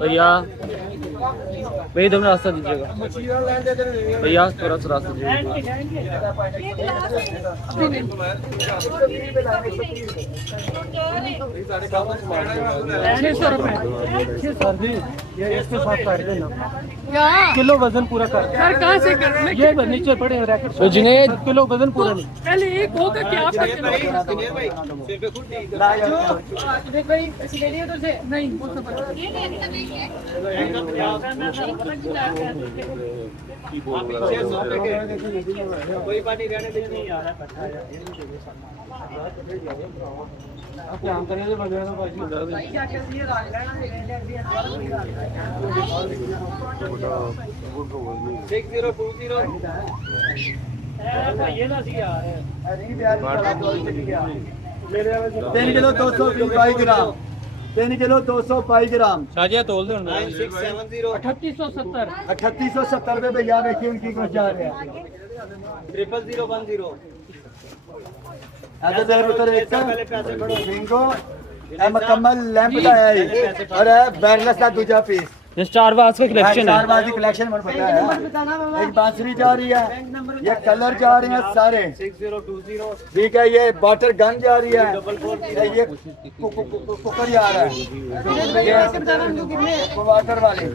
भैया भैया तुम रास्ता दीजिएगा भैया, थोड़ा सा रास्ता दीजिएगा। ये इसके साथ काट देना, किलो वजन पूरा कर। सर कहाँ से कर? ये नीचे पड़े रैकेट तो जिन्हें किलो वजन पूरा नहीं। पहले एक होगा क्या आप नहीं कोई पानी रहने देने नहीं आ रहा। काम करने से बगैर तीन किलो 222 ग्राम, 3 किलो 222 ग्राम। शाजिया तोल दो। 3870 में भैया देखिए उनकी कुछ जा रहे हैं 00010। मुकम्मल लैंप का है और बैरलेस का दूसरा पीस। स्टार वास का कलेक्शन है। स्टार वास की कलेक्शन में पता है। एक बांसुरी जा रही है, ये कलर जा रहे हैं सारे। ठीक है, ये वाटर गन जा रही है, ये कुकर जा रहा है वाटर वाली।